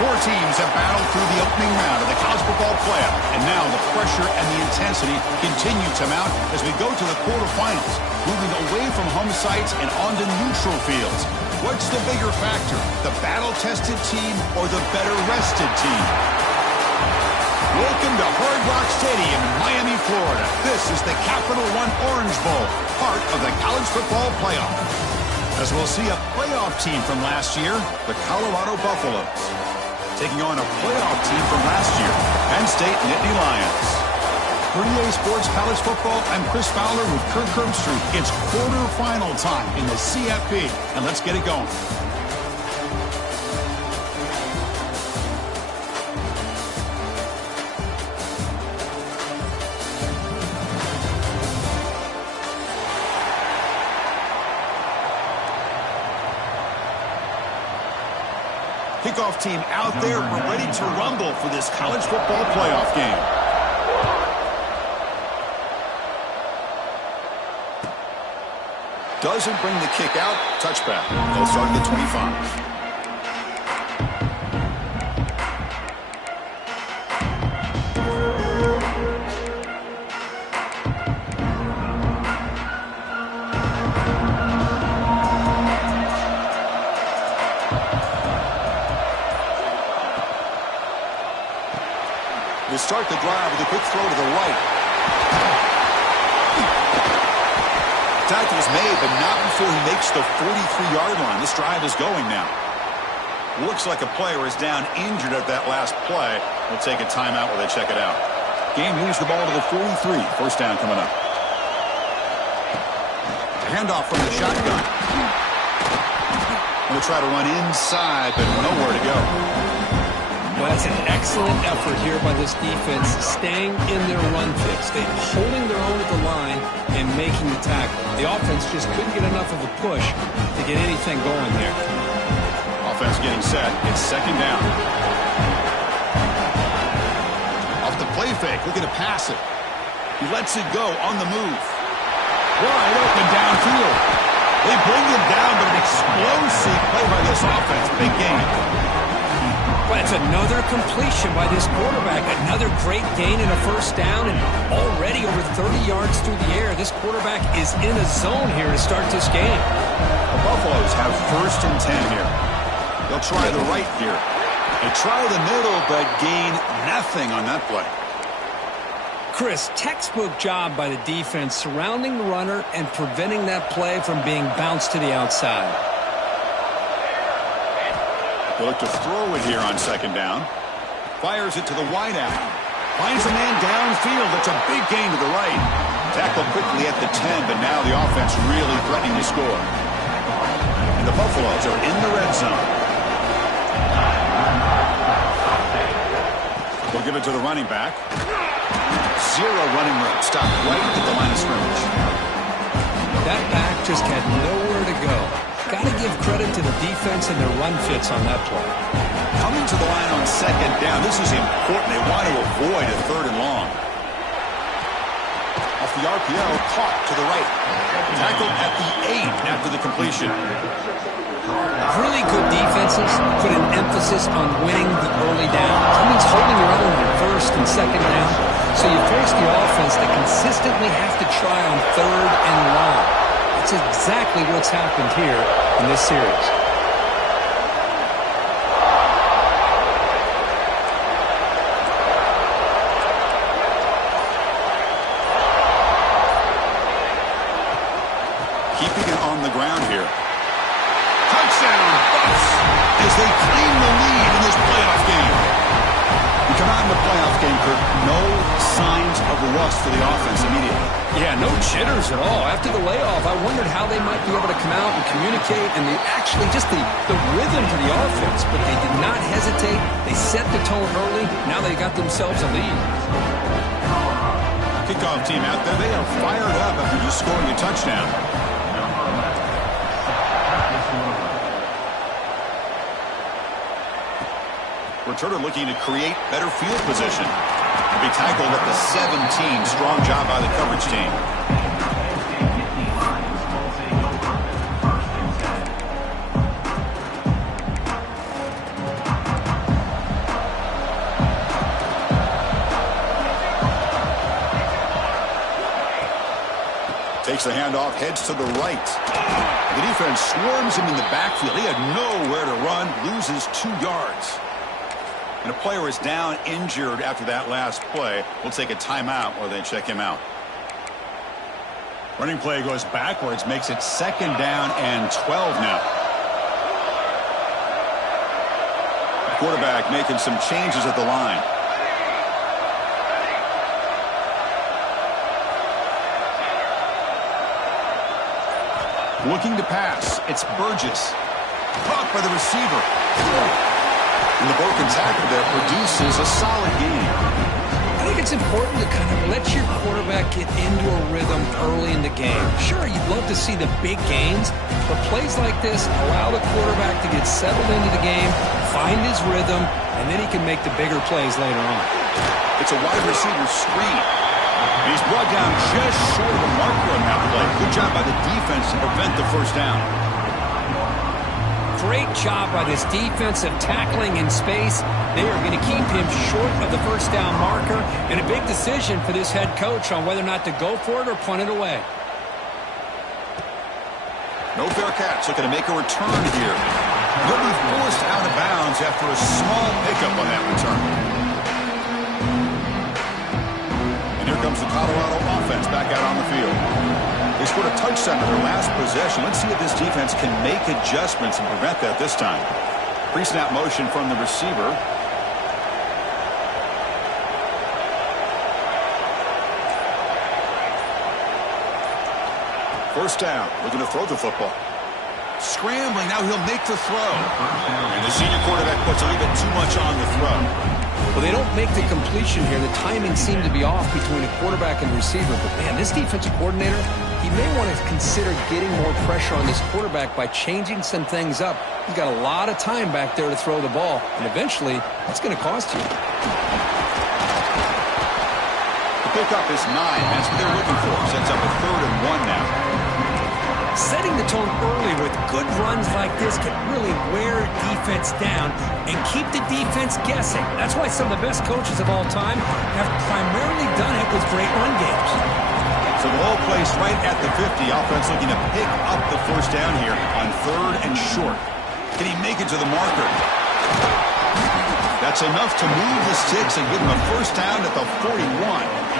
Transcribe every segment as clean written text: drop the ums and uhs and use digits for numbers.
Four teams have battled through the opening round of the college football playoff, and now the pressure and the intensity continue to mount as we go to the quarterfinals, moving away from home sites and onto neutral fields. What's the bigger factor, the battle-tested team or the better-rested team? Welcome to Hard Rock Stadium in Miami, Florida. This is the Capital One Orange Bowl, part of the college football playoff. As we'll see a playoff team from last year, the Colorado Buffaloes, taking on a playoff team from last year, Penn State Nittany Lions. For EA Sports College Football, I'm Chris Fowler with Kirk Herbstreit. It's quarterfinal time in the CFP, and let's get it going. Kickoff team out there. We're ready to rumble for this college football playoff game. Doesn't bring the kick out. Touchback. They'll start at the 25. They start the drive with a quick throw to the right. Tackle's made, but not before he makes the 43-yard line. This drive is going now. Looks like a player is down injured at that last play. We'll take a timeout while they check it out. Game moves the ball to the 43. First down coming up. Handoff from the shotgun. Going to try to run inside, but nowhere to go. Well, that's an excellent effort here by this defense, staying in their run fix. They're holding their own at the line and making the tackle. The offense just couldn't get enough of a push to get anything going there. Offense getting set. It's second down. Off the play fake, looking to pass it. He lets it go on the move. Wide open downfield. They bring him down, but an explosive play by this offense. Big game. Well, it's another completion by this quarterback. Another great gain and a first down, and already over 30 yards through the air. This quarterback is in a zone here to start this game. The Buffaloes have first and 10 here. They'll try the right here. They try the middle, but gain nothing on that play. Chris, textbook job by the defense surrounding the runner and preventing that play from being bounced to the outside. They'll look to throw it here on second down. Fires it to the wideout. Finds a man downfield. That's a big gain to the right. Tackled quickly at the 10, but now the offense really threatening to score. And the Buffaloes are in the red zone. They'll give it to the running back. Zero running room. Stopped right at the line of scrimmage. That back just had nowhere to go. Got to give credit to the defense and their run fits on that play. Coming to the line on second down. This is important. They want to avoid a third and long. Off the RPO, caught to the right. Tackled at the 8 after the completion. Really good defenses put an emphasis on winning the early down. That means holding your own in first and second down. So you force the offense to consistently have to try on third and long. It's exactly what's happened here in this series. Keeping it on the ground here. Touchdown, Bucks, as they claim the lead in this playoff game. We come out in the playoff game, Kirk. No signs of rust for the offense immediately. Yeah, no jitters at all. After the layoff, I wondered how they might be able to come out and communicate, and actually just the rhythm to the offense. But they did not hesitate. They set the tone early. Now they got themselves a lead. Kickoff team out there. They are fired up after just scoring a touchdown. Returner looking to create better field position. Be tackled at the 17. Strong job by the coverage team. Takes the handoff, heads to the right. The defense swarms him in the backfield. He had nowhere to run, loses 2 yards. And a player is down injured after that last play. We'll take a timeout while they check him out. Running play goes backwards, makes it 2nd down and 12 now. The quarterback making some changes at the line. Looking to pass. It's Burgess. Caught by the receiver. And the broken tackle there produces a solid game. I think it's important to kind of let your quarterback get into a rhythm early in the game. Sure, you'd love to see the big gains, but plays like this allow the quarterback to get settled into the game, find his rhythm, and then he can make the bigger plays later on. It's a wide receiver screen. And he's brought down just short of the marker on that play. Good job by the defense to prevent the first down. Great job by this defensive tackling in space. They are going to keep him short of the first down marker, and a big decision for this head coach on whether or not to go for it or punt it away. No fair catch, looking to make a return here. He'll be forced out of bounds after a small pickup on that return. And here comes the Colorado offense back out on the field. They scored a touchdown on their last possession. Let's see if this defense can make adjustments and prevent that this time. Pre-snap motion from the receiver. First down, looking to throw the football. Scrambling, now he'll make the throw. And the senior quarterback puts a little bit too much on the throw. Well, they don't make the completion here. The timing seemed to be off between a quarterback and receiver. But, man, this defensive coordinator, he may want to consider getting more pressure on this quarterback by changing some things up. He's got a lot of time back there to throw the ball, and eventually that's going to cost you. The pickup is 9. That's what they're looking for. Sets up a 3rd and 1 now. Setting the tone early with good runs like this can really wear defense down and keep the defense guessing. That's why some of the best coaches of all time have primarily done it with great run games. So the ball placed right at the 50. Offense looking to pick up the first down here on 3rd and short. Can he make it to the marker? That's enough to move the sticks and give him a first down at the 41.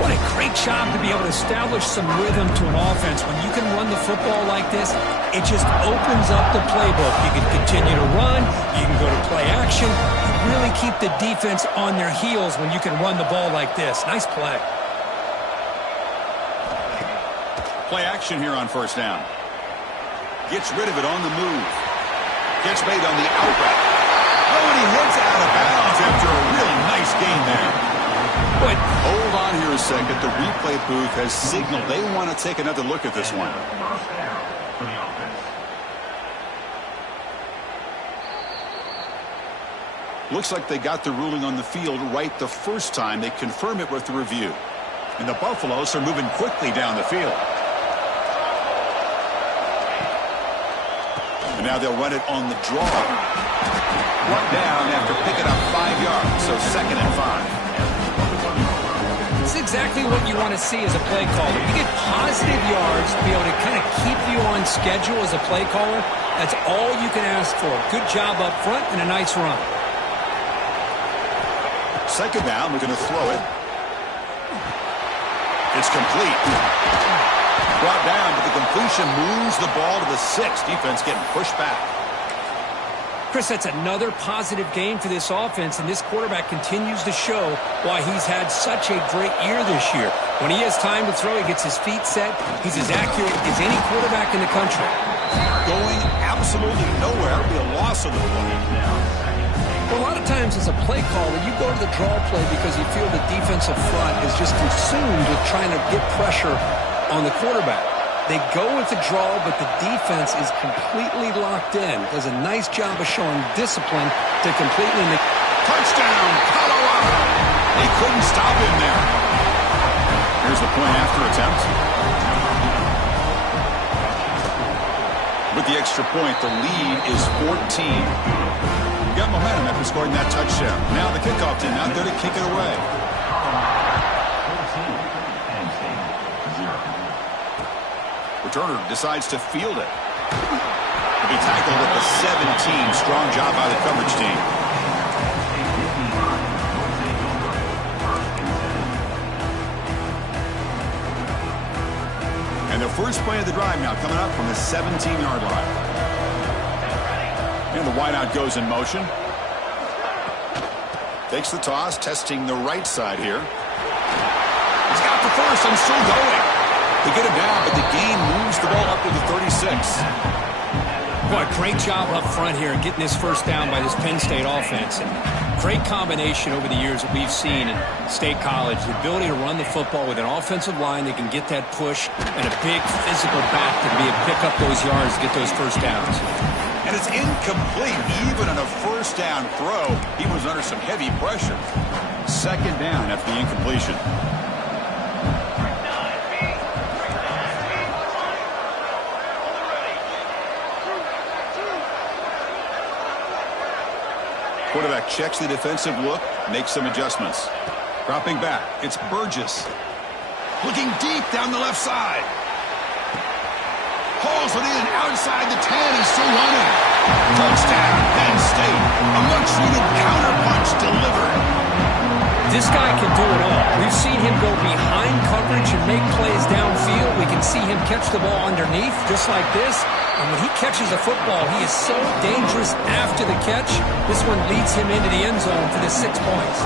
What a great job to be able to establish some rhythm to an offense. When you can run the football like this, it just opens up the playbook. You can continue to run. You can go to play action. You really keep the defense on their heels when you can run the ball like this. Nice play. Play action here on first down. Gets rid of it on the move. Gets made on the out route. Oh, and he heads out of bounds after a really nice gain there. But hold on here a second. The replay booth has signaled they want to take another look at this one. Looks like they got the ruling on the field right the first time. They confirm it with the review. And the Buffaloes are moving quickly down the field. And now they'll run it on the draw. One down after picking up 5 yards, so 2nd and 5. This is exactly what you want to see as a play caller. You get positive yards to be able to kind of keep you on schedule as a play caller. That's all you can ask for. Good job up front and a nice run. 2nd down, we're going to throw it. It's complete. Brought down, but the completion moves the ball to the 6. Defense getting pushed back. Chris, that's another positive game for this offense, and this quarterback continues to show why he's had such a great year this year. When he has time to throw, he gets his feet set. He's as accurate as any quarterback in the country. Going absolutely nowhere. It'll be a loss of the play. Well, a lot of times as a play caller, you go to the draw play because you feel the defensive front is just consumed with trying to get pressure on the quarterback. They go with the draw, but the defense is completely locked in. Does a nice job of showing discipline to completely make... Touchdown, Colorado! They couldn't stop him there. Here's the point after attempt. With the extra point, the lead is 14. Got momentum after scoring that touchdown. Now the kickoff team out there to kick it away. Returner decides to field it. He tackled at the 17. Strong job by the coverage team. And the first play of the drive now coming up from the 17-yard line. And the wideout goes in motion. Takes the toss, testing the right side here. He's got the first and still going. They get him down, but the gain moves the ball up to the 36. Boy, great job up front here getting this first down by this Penn State offense. And great combination over the years that we've seen in State College. The ability to run the football with an offensive line that can get that push and a big physical back to be able to pick up those yards to get those first downs. And it's incomplete. Even on a first down throw, he was under some heavy pressure. Second down after the incompletion. Quarterback checks the defensive look, makes some adjustments. Dropping back, it's Burgess. Looking deep down the left side. Hauls it in outside the 10 and still running. Touchdown, Penn State. A much-needed counter-punch delivered. This guy can do it all. We've seen him go behind coverage and make plays downfield. We can see him catch the ball underneath just like this. And when he catches a football, he is so dangerous after the catch. This one leads him into the end zone for the 6 points.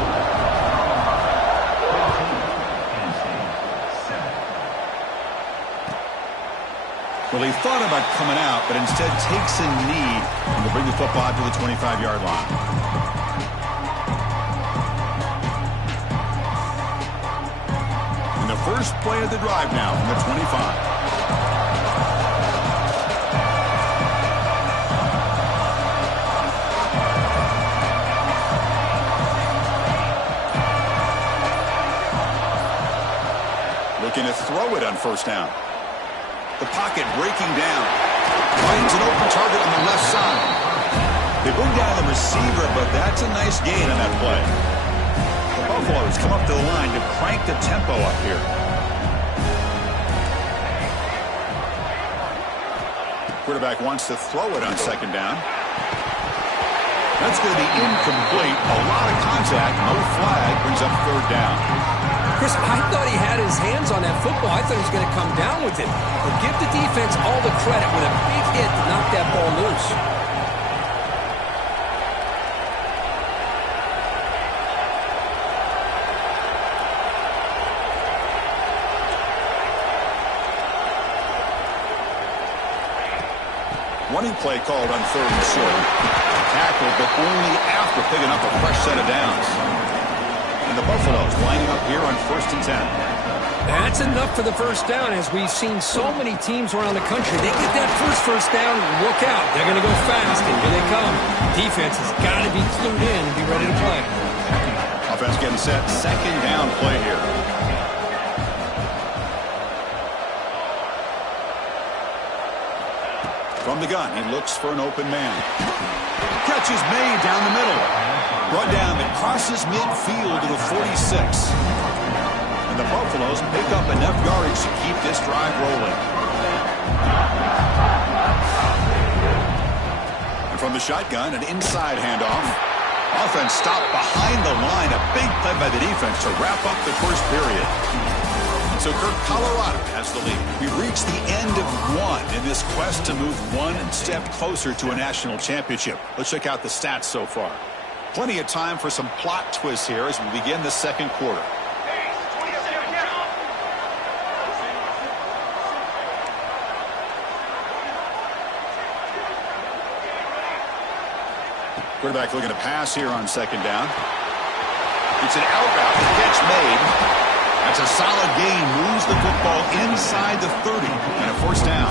Well, he thought about coming out, but instead takes a knee and will bring the football out to the 25-yard line. And the first play of the drive now from the 25. Looking to throw it on first down. The pocket breaking down. Finds an open target on the left side. They bring down the receiver, but that's a nice gain on that play. The Buffaloes come up to the line to crank the tempo up here. Quarterback wants to throw it on second down. That's going to be incomplete. A lot of contact. No flag. Brings up third down. Chris, I thought he had his hands on that football. I thought he was going to come down with it. But give the defense all the credit with a big hit to knock that ball loose. Running play called on third and short. Tackle, but only after picking up a fresh set of downs. And the Buffaloes lining up here on 1st and 10. That's enough for the first down, as we've seen so many teams around the country. They get that first down, look out. They're going to go fast, and here they come. Defense has got to be clued in and be ready to play. Offense getting set. Second down play here. From the gun, he looks for an open man. Catch is made down the middle. Run down that crosses midfield to the 46. And the Buffaloes pick up enough yardage to keep this drive rolling. And from the shotgun, an inside handoff. Offense stopped behind the line. A big play by the defense to wrap up the first period. So, Kirk, Colorado has the lead. We've reached the end of one in this quest to move one step closer to a national championship. Let's check out the stats so far. Plenty of time for some plot twists here as we begin the second quarter. Quarterback looking to pass here on second down. It's an out route. The catch made. That's a solid gain. Moves the football inside the 30 and a first down.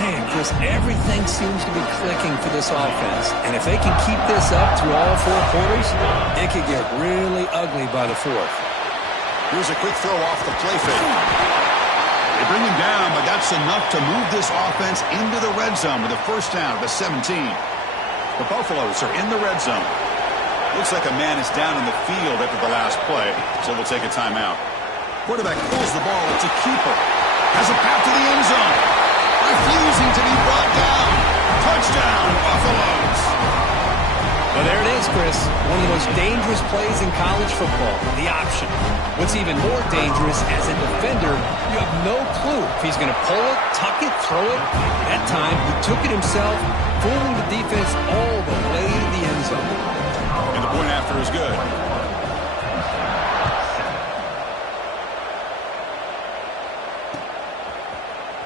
Man, Chris, everything seems to be clicking for this offense. And if they can keep this up through all 4 quarters, it could get really ugly by the 4th. Here's a quick throw off the play fake. They bring him down, but that's enough to move this offense into the red zone with a first down at the 17. The Buffaloes are in the red zone. Looks like a man is down in the field after the last play, so they'll take a timeout. Quarterback pulls the ball. It's a keeper. Has a path to the end zone. Refusing to be brought down. Touchdown, Buffaloes. Well, there it is, Chris. One of the most dangerous plays in college football, the option. What's even more dangerous, as a defender, you have no clue if he's going to pull it, tuck it, throw it. That time, he took it himself, fooling the defense all the way to the end zone. And the point after is good.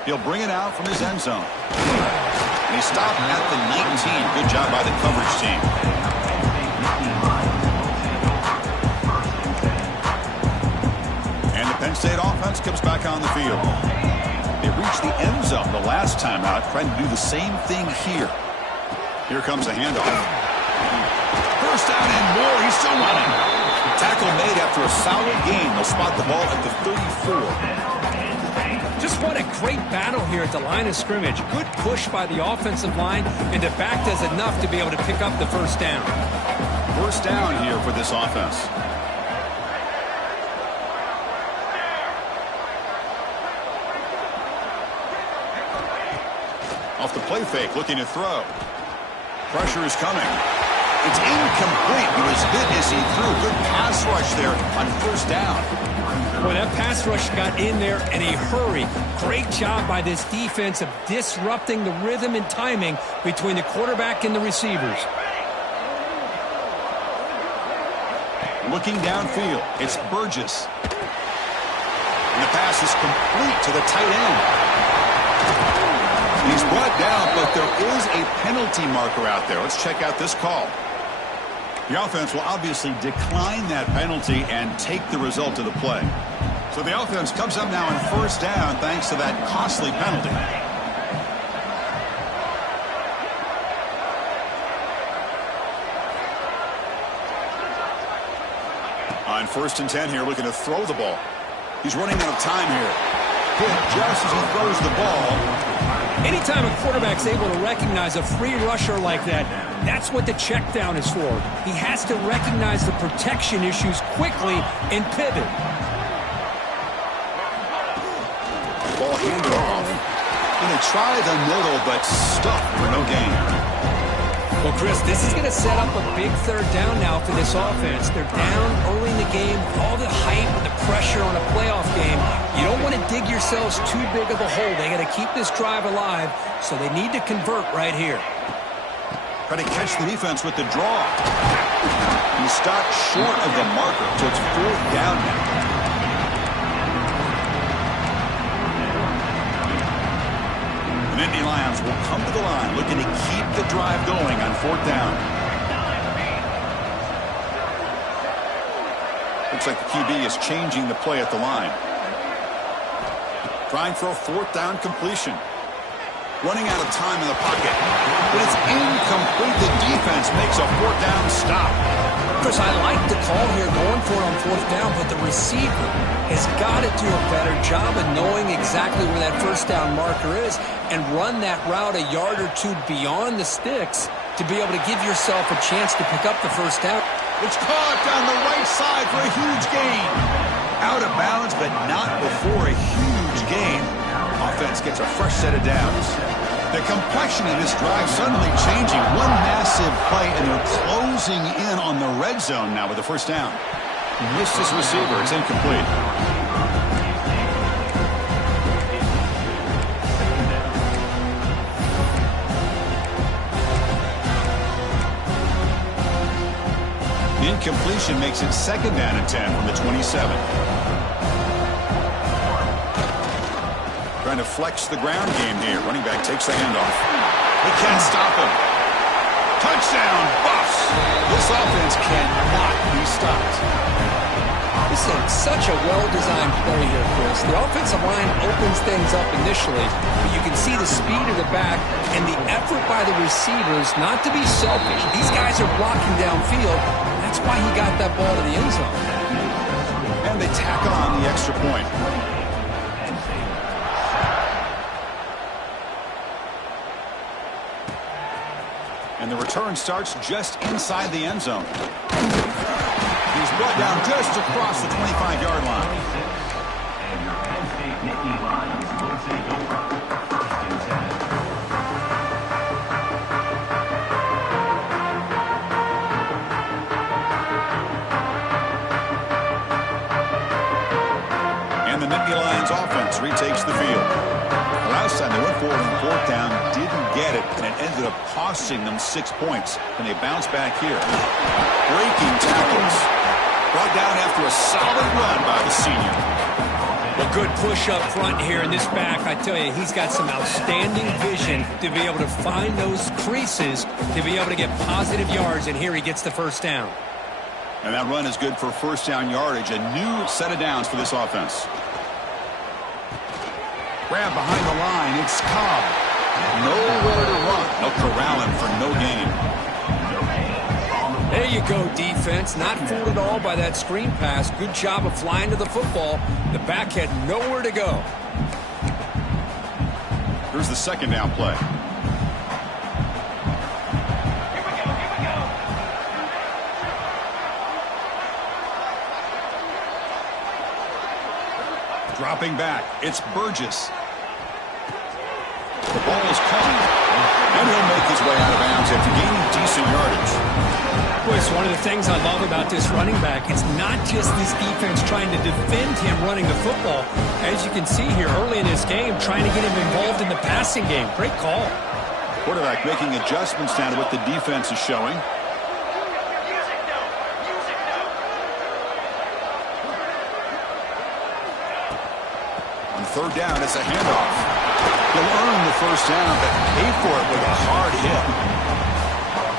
He'll bring it out from his end zone. And he stopped at the 19. Good job by the coverage team. And the Penn State offense comes back on the field. They reached the end zone the last time out, trying to do the same thing here. Here comes the handoff. First down and more. He's still running. Tackle made after a solid gain. They'll spot the ball at the 34. Just what a great battle here at the line of scrimmage. Good push by the offensive line, and the back does enough to be able to pick up the first down. First down here for this offense. Off the play fake, looking to throw. Pressure is coming. It's incomplete. He was hit as he threw. Good pass rush there on first down. Boy, that pass rush got in there in a hurry. Great job by this defense of disrupting the rhythm and timing between the quarterback and the receivers. Looking downfield, it's Burgess. And the pass is complete to the tight end. He's brought down, but there is a penalty marker out there. Let's check out this call. The offense will obviously decline that penalty and take the result of the play. So the offense comes up now in first down thanks to that costly penalty. On 1st and 10 here, looking to throw the ball. He's running out of time here. Hit just as he throws the ball. Anytime a quarterback's able to recognize a free rusher like that, that's what the check down is for. He has to recognize the protection issues quickly and pivot. Ball handed off. Going to try the middle, but stuck for no gain. Well, Chris, this is going to set up a big third down now for this offense. They're down early in the game. All the hype and the pressure on a playoff game. You don't want to dig yourselves too big of a hole. They got to keep this drive alive, so they need to convert right here. Try to catch the defense with the draw. He stopped short of the marker, so it's 4th down now. The Nittany Lions will come to the line, looking to keep the drive going on 4th down. Looks like the QB is changing the play at the line. Trying for a 4th down completion. Running out of time in the pocket. But it's incomplete. The defense makes a 4th down stop. Chris, I like the call here going for it on 4th down, but the receiver has got to do a better job of knowing exactly where that first down marker is and run that route a yard or two beyond the sticks to be able to give yourself a chance to pick up the first down. It's caught down the right side for a huge gain. Out of bounds, but not before a huge gain. Offense gets a fresh set of downs. The complexion of this drive suddenly changing. One massive play, and they're closing in on the red zone now with the first down. Missed his receiver. It's incomplete. Incompletion makes it 2nd down and 10 from the 27. Trying to flex the ground game here. Running back takes the handoff. He can't stop him. Touchdown, Buffs. This offense cannot be stopped. This is such a well-designed play here, Chris. The offensive line opens things up initially, but you can see the speed of the back and the effort by the receivers not to be selfish. These guys are blocking downfield. That's why he got that ball to the end zone. And they tack on the extra point. And the return starts just inside the end zone. He's brought down just across the 25-yard line. Lions offense retakes the field. The last time they went forward on fourth down, didn't get it, and it ended up costing them 6 points. And they bounce back here. Breaking tackles. Brought down after a solid run by the senior. A good push up front here in this back. I tell you, he's got some outstanding vision to be able to find those creases, to be able to get positive yards, and here he gets the first down. And that run is good for first down yardage. A new set of downs for this offense. Grab behind the line. It's Cobb. Nowhere to run. They'll corral him for no gain. There you go, defense. Not fooled at all by that screen pass. Good job of flying to the football. The back had nowhere to go. Here's the second down play. Dropping back, it's Burgess. The ball is caught, and he'll make his way out of bounds after gaining decent yardage. Boy, it's one of the things I love about this running back. It's not just this defense trying to defend him running the football. As you can see here early in this game, trying to get him involved in the passing game. Great call. Quarterback making adjustments now to what the defense is showing. Third down, it's a handoff. He'll earn the first down, but pay for it with a hard hit.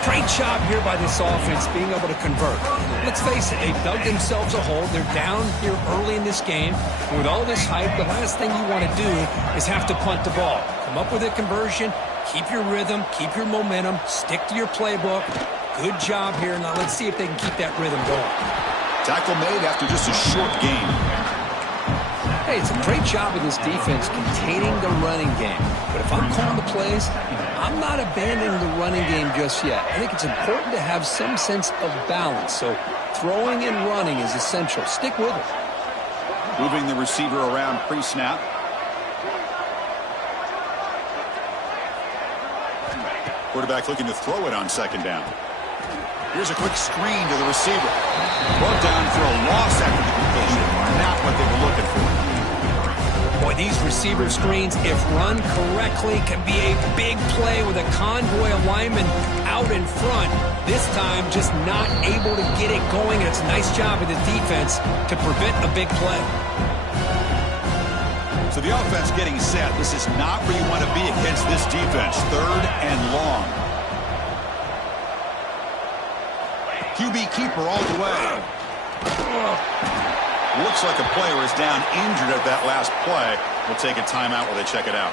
Great job here by this offense being able to convert. Let's face it, they dug themselves a hole. They're down here early in this game. And with all this hype, the last thing you want to do is have to punt the ball. Come up with a conversion, keep your rhythm, keep your momentum, stick to your playbook. Good job here. Now let's see if they can keep that rhythm going. Tackle made after just a short gain. Hey, it's a great job of this defense containing the running game. But if I'm calling the plays, I'm not abandoning the running game just yet. I think it's important to have some sense of balance. So throwing and running is essential. Stick with it. Moving the receiver around pre-snap. Quarterback looking to throw it on second down. Here's a quick screen to the receiver. Brought down for a loss after the completion. Not what they were looking for. Boy, these receiver screens, if run correctly, can be a big play with a convoy of linemen out in front. This time, just not able to get it going. And it's a nice job of the defense to prevent a big play. So the offense getting set. This is not where you want to be against this defense. Third and long. QB keeper all the way. Looks like a player is down injured at that last play. We'll take a timeout while they check it out.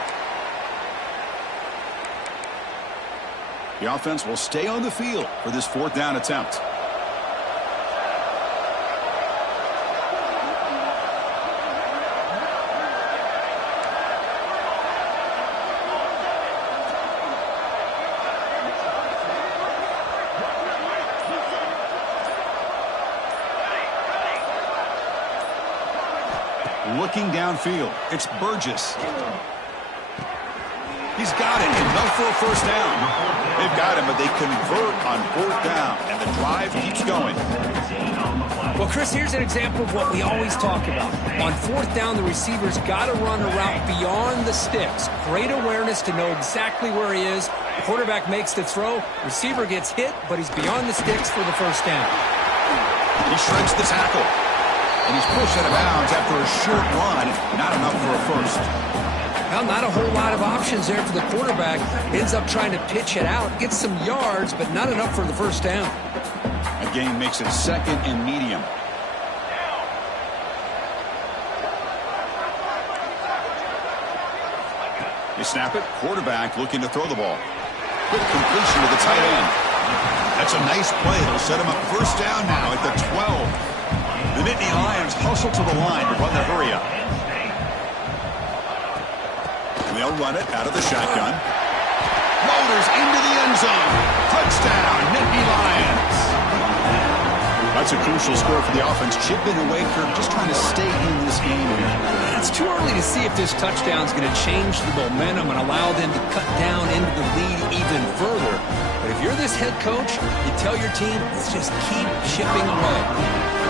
The offense will stay on the field for this fourth down attempt. Looking downfield, it's Burgess. He's got it, enough for a first down. They've got him, but they convert on fourth down, and the drive keeps going. Well, Chris, here's an example of what we always talk about. On fourth down, the receiver's got to run a route beyond the sticks. Great awareness to know exactly where he is. Quarterback makes the throw. Receiver gets hit, but he's beyond the sticks for the first down. He shreds the tackle. And he's pushed out of bounds after a short run. Not enough for a first. Well, not a whole lot of options there for the quarterback. Ends up trying to pitch it out. Gets some yards, but not enough for the first down. A gain makes it second and medium. You snap it. Quarterback looking to throw the ball. Quick completion to the tight end. That's a nice play. It'll set him up first down now at the 12. The Nittany Lions hustle to the line to run the hurry up. And they'll run it out of the shotgun. Motors into the end zone. Touchdown, Nittany Lions. That's a crucial score for the offense. Chipping away, Kirk, just trying to stay in this game here. It's too early to see if this touchdown is going to change the momentum and allow them to cut down into the lead even further. But if you're this head coach, you tell your team, let's just keep chipping away.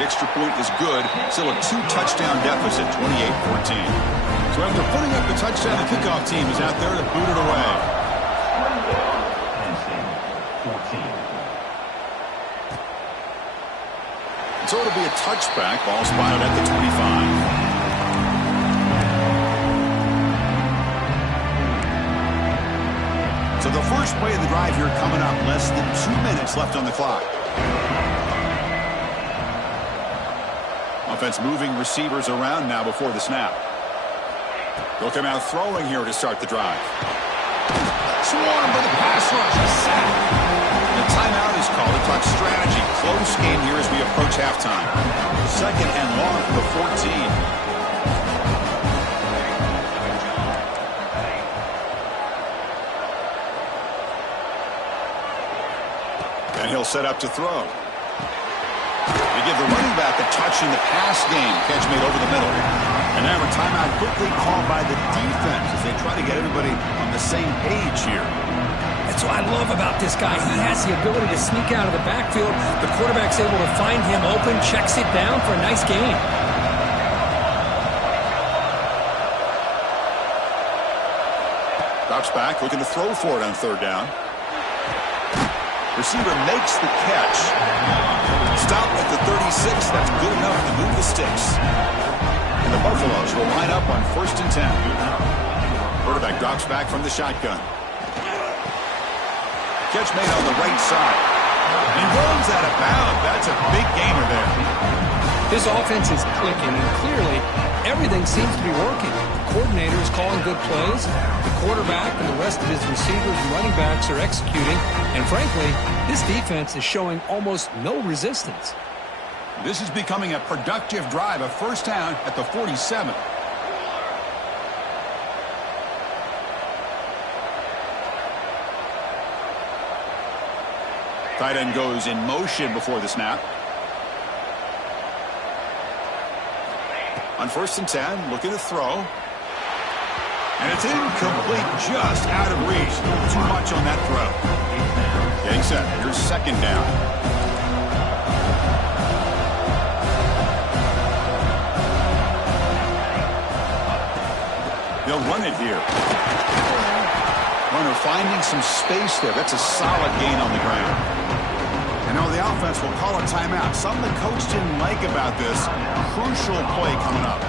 The extra point is good. Still a 2-touchdown deficit, 28-14. So after putting up the touchdown, the kickoff team is out there to boot it away. So it'll be a touchback. Ball spotted at the 25. So the first play of the drive here coming up. Less than 2 minutes left on the clock. Offense moving receivers around now before the snap. They'll come out throwing here to start the drive. Swarmed by the pass rush. A sack. The timeout is called to talk strategy. Close game here as we approach halftime. 2nd and long for the 14. And he'll set up to throw. They give the running back a touch in the pass game. Catch made over the middle. And now a timeout quickly called by the defense as they try to get everybody on the same page here. That's what I love about this guy. He has the ability to sneak out of the backfield. The quarterback's able to find him open, checks it down for a nice gain. Drops back, looking to throw for it on 3rd down. Receiver makes the catch. Stop at the 36. That's good enough to move the sticks. And the Buffaloes will line up on 1st and 10. Quarterback drops back from the shotgun. Catch made on the right side. And runs out of bounds. That's a big gainer there. This offense is clicking, and clearly everything seems to be working. The coordinator is calling good plays. The quarterback and the rest of his receivers and running backs are executing. And frankly, this defense is showing almost no resistance. This is becoming a productive drive. A 1st down at the 47. Tight end goes in motion before the snap. On 1st and 10, looking to throw. And it's incomplete, just out of reach. Too much on that throw. Getting set. Here's 2nd down. They'll run it here. Runner finding some space there. That's a solid gain on the ground. And now the offense will call a timeout. Something the coach didn't like about this. Crucial play coming up.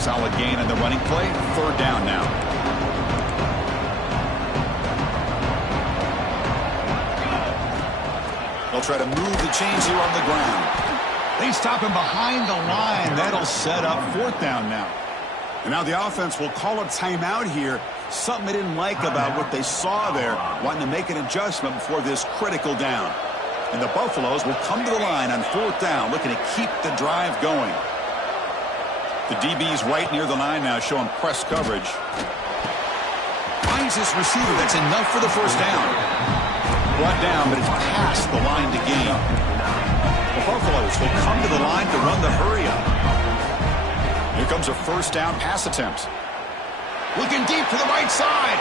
Solid gain on the running play. 3rd down now. They'll try to move the chains here on the ground. They stop him behind the line. That'll set up 4th down now. And now the offense will call a timeout here. Something they didn't like about what they saw there. Wanting to make an adjustment before this critical down. And the Buffaloes will come to the line on 4th down, looking to keep the drive going. The DB's right near the line now, showing press coverage. Finds his receiver. That's enough for the 1st down. Brought down, but it's past the line to gain. The Buffaloes will come to the line to run the hurry-up. Here comes a 1st down pass attempt. Looking deep to the right side.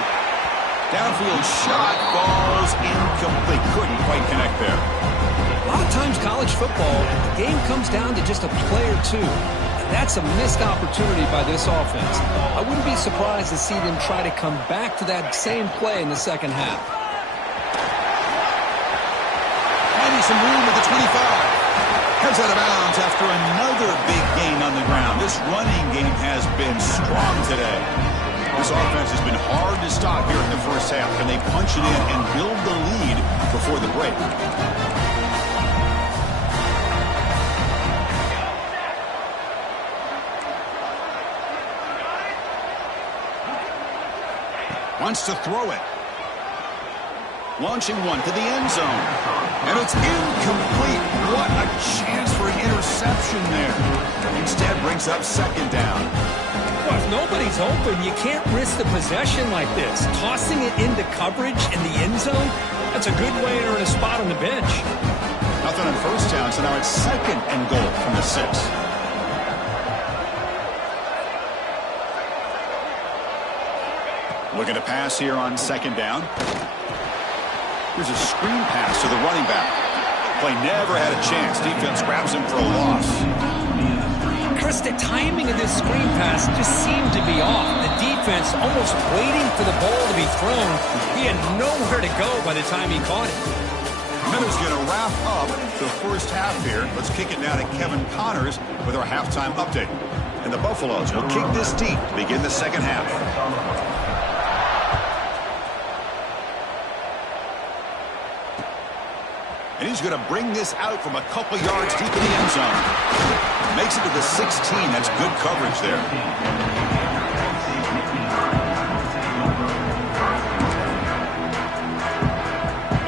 Downfield shot falls incomplete. Couldn't quite connect there. A lot of times college football, the game comes down to just a play or two. And that's a missed opportunity by this offense. I wouldn't be surprised to see them try to come back to that same play in the 2nd half. Finding some room at the 25. Heads out of bounds after another big gain on the ground. This running game has been strong today. This offense has been hard to stop here in the 1st half. Can they punch it in and build the lead before the break? Wants to throw it. Launching one to the end zone. And it's incomplete. What a chance for an interception there. Instead brings up 2nd down. Well, if nobody's open, you can't risk the possession like this. Tossing it into coverage in the end zone, that's a good way to earn a spot on the bench. Nothing on 1st down, so now it's 2nd and goal from the 6. Looking to pass here on 2nd down. Here's a screen pass to the running back. Play never had a chance. Defense grabs him for a loss. Chris, the timing of this screen pass just seemed to be off. The defense almost waiting for the ball to be thrown. He had nowhere to go by the time he caught it. Miller's going to wrap up the first half here. Let's kick it now to Kevin Connors with our halftime update. And the Buffaloes will kick this deep to begin the second half. And he's going to bring this out from a couple yards deep in the end zone. Makes it to the 16. That's good coverage there.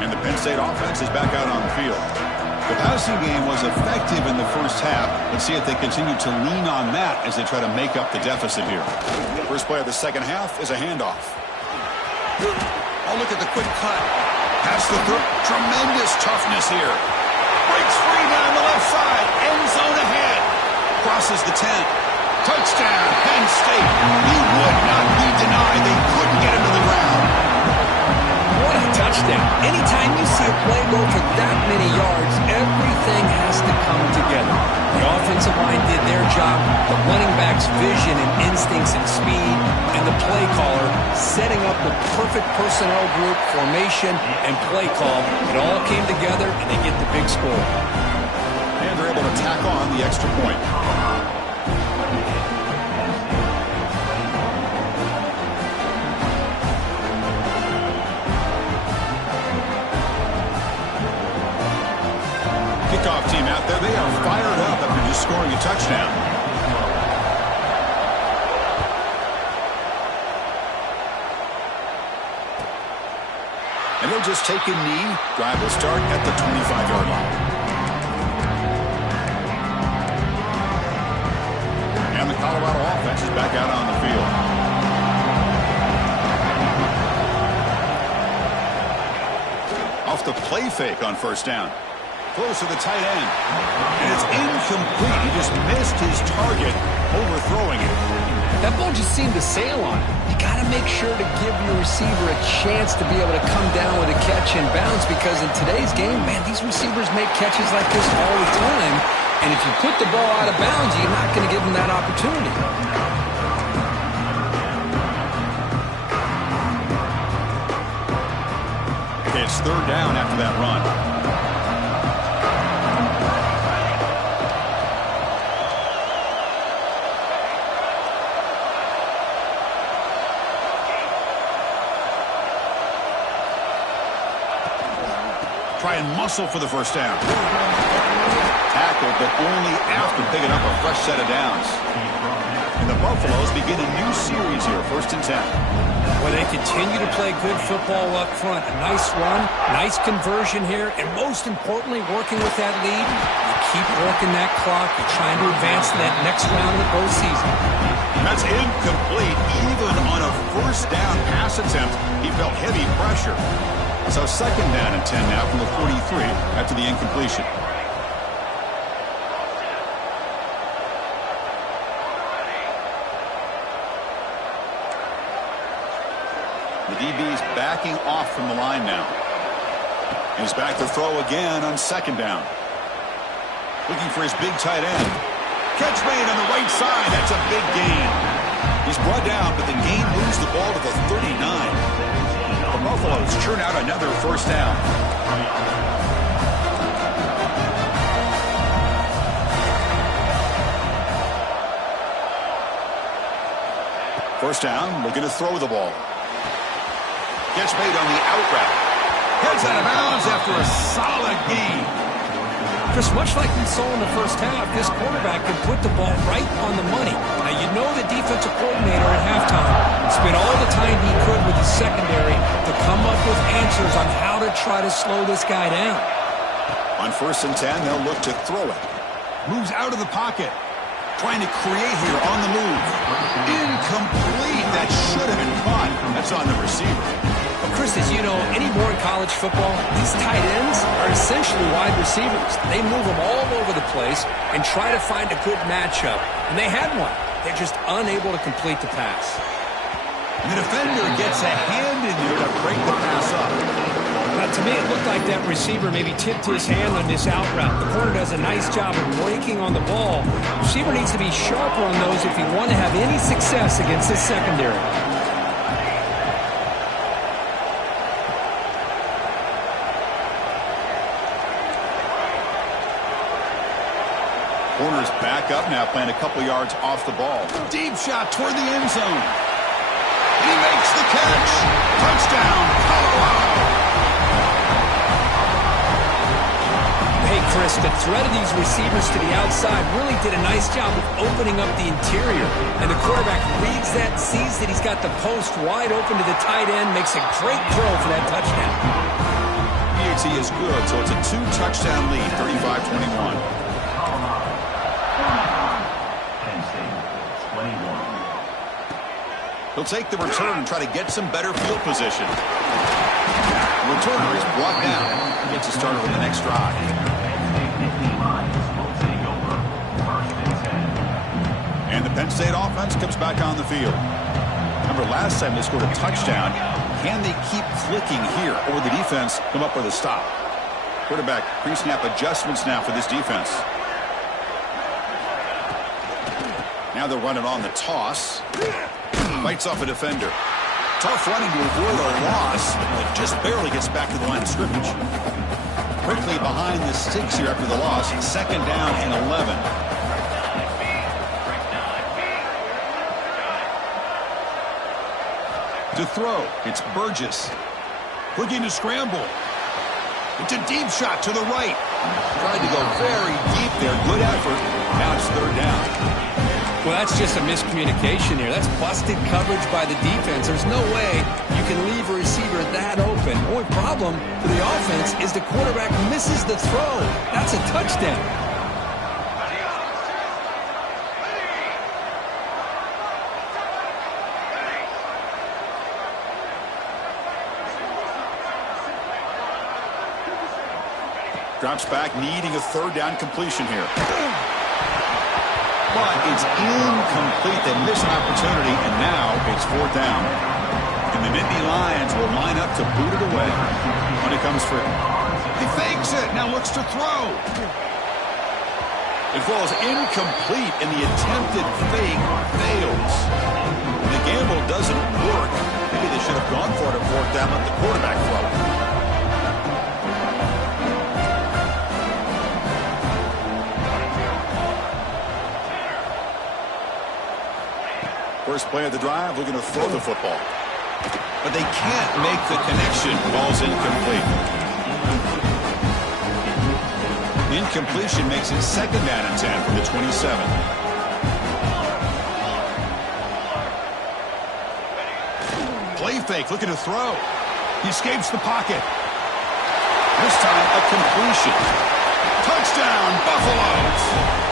And the Penn State offense is back out on the field. The passing game was effective in the first half. Let's see if they continue to lean on that as they try to make up the deficit here. First play of the second half is a handoff. Oh, look at the quick cut. Pass the throw. Tremendous toughness here. Breaks free down the left side. End zone ahead. Crosses the 10. Touchdown, Penn State. He would not be denied. They couldn't get him to the ground. What a touchdown. Anytime you see a play go for that many yards, everything has to come together. The offensive line did their job, the running back's vision and instincts and speed, and the play caller setting up the perfect personnel group, formation, and play call. It all came together, and they get the big score. And they're able to tack on the extra point. Kickoff team out there. They are fired up after just scoring a touchdown. And they'll just take a knee. Drive will start at the 25-yard line. And the Colorado offense is back out on the field. Off the play fake on first down. Close to the tight end. And it's incomplete. He just missed his target, overthrowing it. That ball just seemed to sail on him. You got to make sure to give your receiver a chance to be able to come down with a catch and bounce, because in today's game, man, these receivers make catches like this all the time. And if you put the ball out of bounds, you're not going to give them that opportunity. Okay, it's third down after that run. Try and muscle for the first down. Tackled, but only after picking up a fresh set of downs. And the Buffaloes begin a new series here, 1st and 10. Well, they continue to play good football up front. A nice run, nice conversion here, and most importantly, working with that lead. You keep working that clock. You're trying to advance to that next round of the postseason. That's incomplete. Even on a first down pass attempt, he felt heavy pressure. So 2nd down and 10 now from the 43 after the incompletion. The DB's backing off from the line now. He's back to throw again on 2nd down. Looking for his big tight end. Catch made on the right side. That's a big gain. He's brought down, but the gain moves the ball to the 39. The Buffaloes churn out another first down. First down, looking to throw the ball. Catch made on the out route. Heads out of bounds after a solid gain. Just much like we saw in the first half, this quarterback can put the ball right on the money. Now, you know the defensive coordinator at halftime spent all the time he could with the secondary to come up with answers on how to try to slow this guy down. On 1st and 10, they'll look to throw it. Moves out of the pocket. Trying to create here on the move. Incomplete. That should have been caught. That's on the receiver. Well, Chris, as you know, anymore in college football, these tight ends are essentially wide receivers. They move them all over the place and try to find a good matchup. And they had one. They're just unable to complete the pass. The defender gets a hand in there to break the pass up. Now, To me, it looked like that receiver maybe tipped his hand on this out route. The corner does a nice job of breaking on the ball. The receiver needs to be sharper on those if you want to have any success against this secondary. Corner's back up now, playing a couple yards off the ball. Deep shot toward the end zone. He makes the catch. Touchdown, Colorado. Hey, Chris, the threat of these receivers to the outside really did a nice job of opening up the interior. And the quarterback reads that, sees that he's got the post wide open to the tight end, makes a great throw for that touchdown. PAT is good, so it's a 2-touchdown lead, 35-21. He'll take the return and try to get some better field position. The returner is brought down. Gets a starter on the next drive. And the Penn State offense comes back on the field. Remember, last time they scored a touchdown. Can they keep clicking here, or will the defense come up with a stop? Quarterback pre-snap adjustments now for this defense. Now they'll run it on the toss. Bites off a defender. Tough running to avoid a loss, but just barely gets back to the line of scrimmage. Quickly behind the sticks here after the loss. 2nd down and 11. To throw, it's Burgess. Looking to scramble. It's a deep shot to the right. Tried to go very deep there. Good effort. Now it's 3rd down. Well, that's just a miscommunication here. That's busted coverage by the defense. There's no way you can leave a receiver that open. The only problem for the offense is the quarterback misses the throw. That's a touchdown. Drops back, needing a 3rd down completion here. But it's incomplete. They miss an opportunity, and now it's 4th down. And the Nittany Lions will line up to boot it away. When it comes for it, he fakes it. Now looks to throw. It falls incomplete, and the attempted fake fails. When the gamble doesn't work, maybe they should have gone for it at 4th down, let the quarterback throw. First play of the drive, looking to throw the football. But they can't make the connection. Ball's incomplete. Incompletion makes it 2nd down and 10 from the 27. Play fake, looking to throw. He escapes the pocket. This time, a completion. Touchdown, Buffaloes!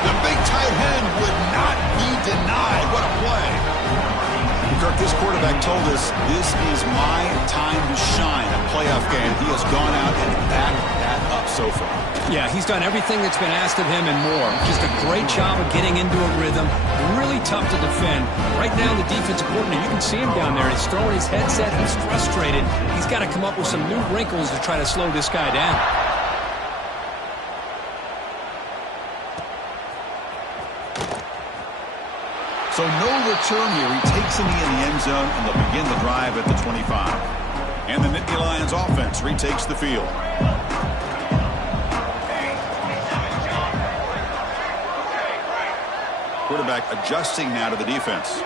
The big tight end would not be denied. What a play. Kirk, this quarterback told us this is my time to shine, a playoff game. He has gone out and backed that up so far. Yeah, he's done everything that's been asked of him and more. Just a great job of getting into a rhythm. Really tough to defend. Right now, the defensive coordinator, you can see him down there. He's throwing his headset. He's frustrated. He's got to come up with some new wrinkles to try to slow this guy down. So no return here. He takes him in the end zone, and they'll begin the drive at the 25. And the Nittany Lions offense retakes the field. Quarterback adjusting now to the defense.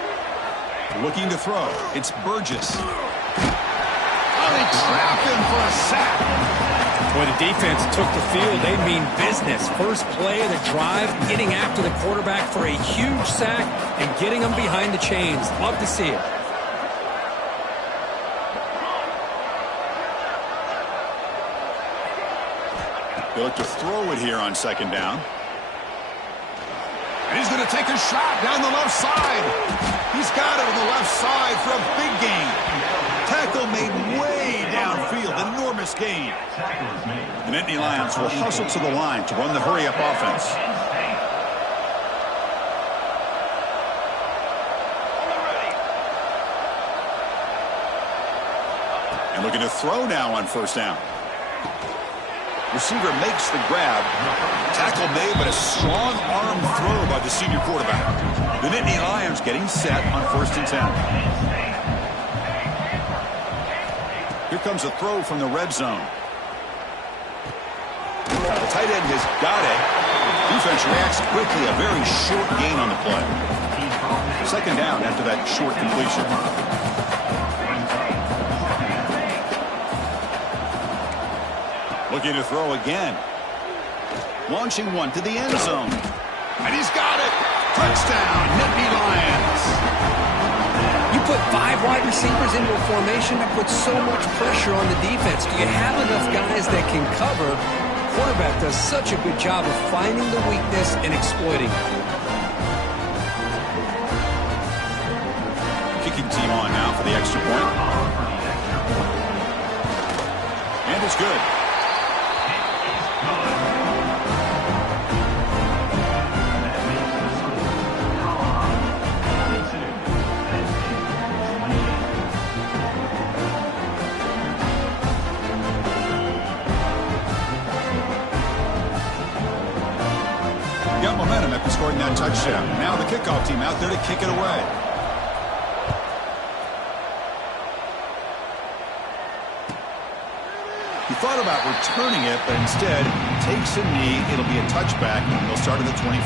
Looking to throw. It's Burgess. Oh, they trap him for a sack. When the defense took the field, they mean business. First play of the drive, getting after the quarterback for a huge sack and getting him behind the chains. Love to see it. They look to throw it here on 2nd down. And he's going to take a shot down the left side. He's got it on the left side for a big gain. Tackle made way downfield. Enormous gain. The Nittany Lions will hustle to the line to run the hurry-up offense. And looking to throw now on 1st down. Receiver makes the grab. Tackle made, but a strong arm throw by the senior quarterback. The Nittany Lions getting set on 1st and 10. Here comes a throw from the red zone. The tight end has got it. Defense reacts quickly. A very short gain on the play. 2nd down after that short completion. Looking to throw again. Launching one to the end zone. And he's got it. Touchdown, Nittany Lions. You put 5 wide receivers into a formation that puts so much pressure on the defense. Do you have enough guys that can cover? Quarterback does such a good job of finding the weakness and exploiting it. Kicking team on now for the extra point. And it's good. Got momentum after scoring that touchdown. Now the kickoff team out there to kick it away. He thought about returning it, but instead takes a knee. It'll be a touchback, and they'll start at the 25.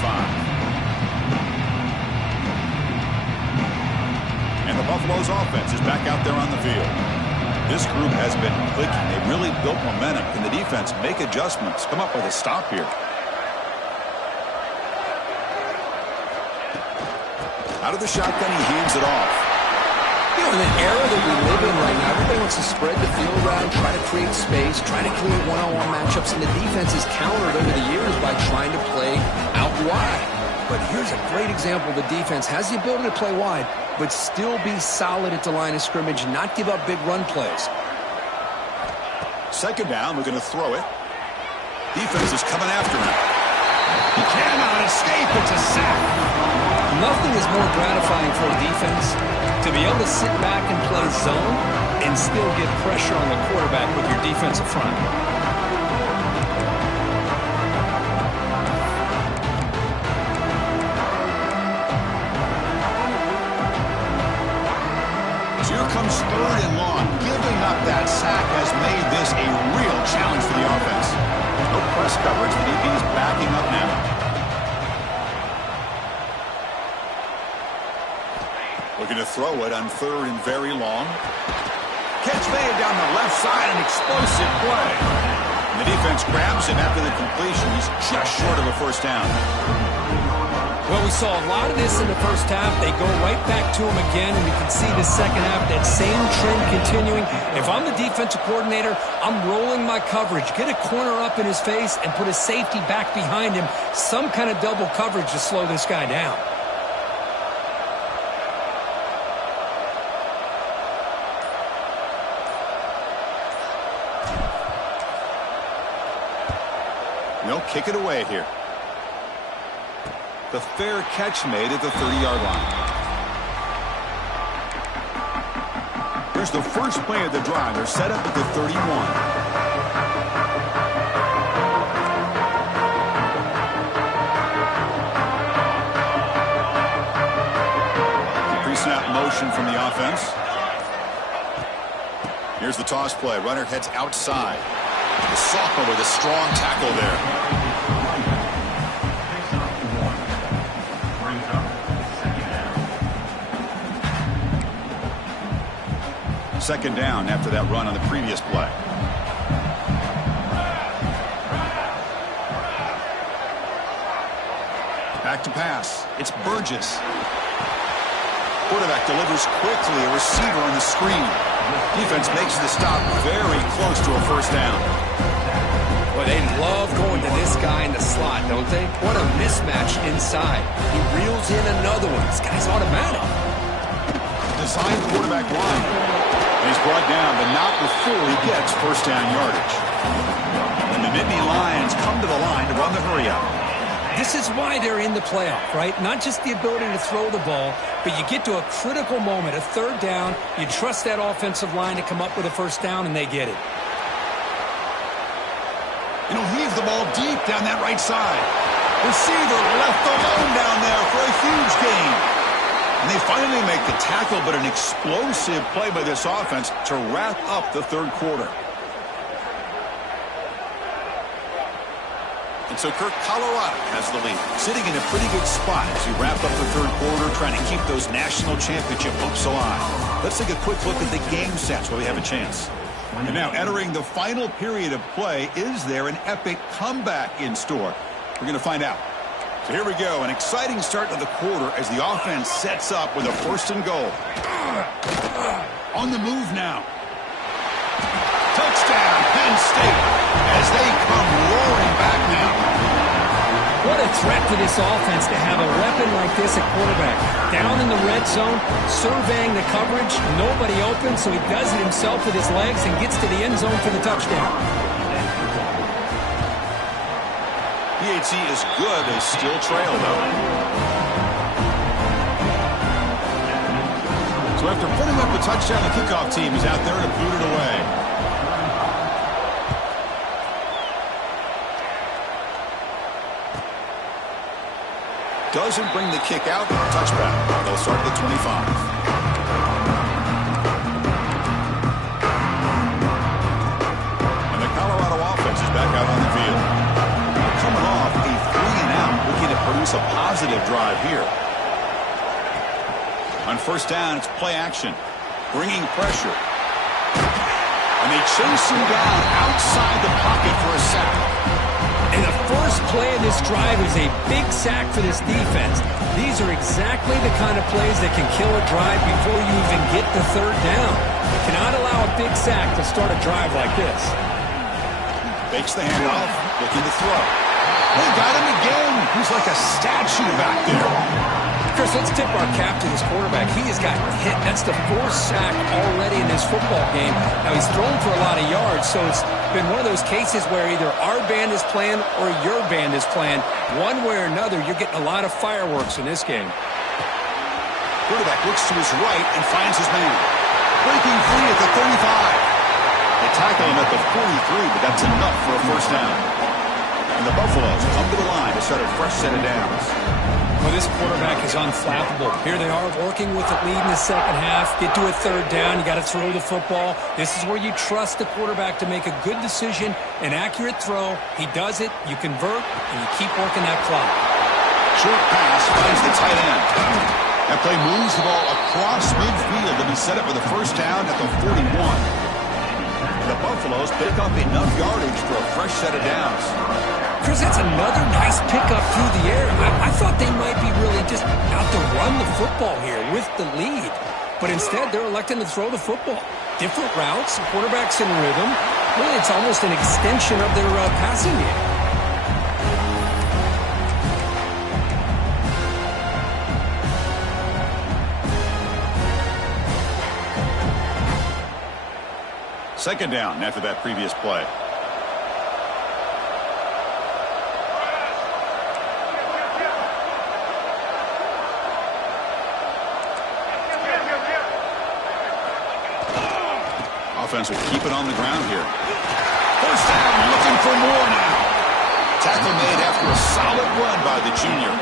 And the Buffalo's offense is back out there on the field. This group has been clicking. They've really built momentum. Can the defense make adjustments? Come up with a stop here. Out of the shotgun, he hands it off. You know, in the era that we live in right now, everybody wants to spread the field around, try to create space, try to create one-on-one matchups, and the defense is countered over the years by trying to play out wide. But here's a great example. The defense has the ability to play wide, but still be solid at the line of scrimmage, not give up big run plays. 2nd down, we're going to throw it. Defense is coming after him. He cannot escape. It's a sack. Nothing is more gratifying for a defense to be able to sit back and play zone and still get pressure on the quarterback with your defensive front. So here comes 3rd and long. Giving up that sack has made this a real challenge for the offense. No press coverage. The DB is backing up now. Looking to throw it on 3rd and very long. Catch made down the left side, an explosive play. And the defense grabs him after the completion. He's just short of a 1st down. Well, we saw a lot of this in the 1st half. They go right back to him again, and we can see the 2nd half, that same trend continuing. If I'm the defensive coordinator, I'm rolling my coverage. Get a corner up in his face and put a safety back behind him. Some kind of double coverage to slow this guy down. They'll kick it away here. The fair catch made at the 30-yard line. Here's the first play of the drive. They're set up at the 31. Pre-snap motion from the offense. Here's the toss play. Runner heads outside. The sophomore with a strong tackle there. Second down after that run on the previous play. Back to pass. It's Burgess. Quarterback delivers quickly. A receiver on the screen. Defense makes the stop very close to a 1st down. Well, they love going to this guy in the slot, don't they? What a mismatch inside. He reels in another one. This guy's automatic. Designed quarterback line. And he's brought down, but not before he gets 1st down yardage. And the Nittany Lions come to the line to run the hurry up. This is why they're in the playoff, right? Not just the ability to throw the ball, but you get to a critical moment, a 3rd down. You trust that offensive line to come up with a 1st down, and they get it. And he'll heave the ball deep down that right side. Receiver left alone down there for a huge gain. And they finally make the tackle, but an explosive play by this offense to wrap up the third quarter. And so Colorado has the lead, sitting in a pretty good spot as you wrap up the third quarter, trying to keep those national championship hopes alive. Let's take a quick look at the game stats while we have a chance. And now entering the final period of play, is there an epic comeback in store? We're going to find out. So here we go, an exciting start to the quarter as the offense sets up with a 1st and goal. On the move now. Touchdown, Penn State, as they come roaring back now. What a threat for this offense to have a weapon like this at quarterback. Down in the red zone, surveying the coverage, nobody open, so he does it himself with his legs and gets to the end zone for the touchdown. PAT is good. They still trail, though. So after putting up a touchdown, the kickoff team is out there to boot it away. Doesn't bring the kick out. Touchback. They'll start at the 25. And the Colorado offense is back out on the field. Coming off a 3-and-out, looking to produce a positive drive here. On 1st down, it's play action. Bringing pressure. And they chase him down outside the pocket for a sack. And the first play of this drive is a big sack for this defense. These are exactly the kind of plays that can kill a drive before you even get the 3rd down. You cannot allow a big sack to start a drive like this. Fakes the handoff, looking to throw. They got him again. He's like a statue back there. Chris, let's tip our cap to this quarterback. He has gotten hit. That's the 4th sack already in this football game. Now, he's thrown for a lot of yards, so it's been one of those cases where either our band is playing or your band is playing. One way or another, you're getting a lot of fireworks in this game. Quarterback looks to his right and finds his man. Breaking free at the 35. They tackle him at the 43, but that's enough for a 1st down. And the Buffaloes come to the line to start a fresh set of downs. Well, this quarterback is unflappable. Here they are working with the lead in the 2nd half. Get to a 3rd down. You got to throw the football. This is where you trust the quarterback to make a good decision, an accurate throw. He does it. You convert, and you keep working that clock. Short pass finds the tight end. That play moves the ball across midfield to be set up for the 1st down at the 41. The Buffaloes pick up enough yardage for a fresh set of downs. Chris, that's another nice pickup through the air. I thought they might be really just out to run the football here with the lead. But instead, they're electing to throw the football. Different routes, quarterbacks in rhythm. Really, it's almost an extension of their passing game. Second down after that previous play. Offense will keep it on the ground here. 1st down, looking for more now. Tackle made after a solid run by the junior.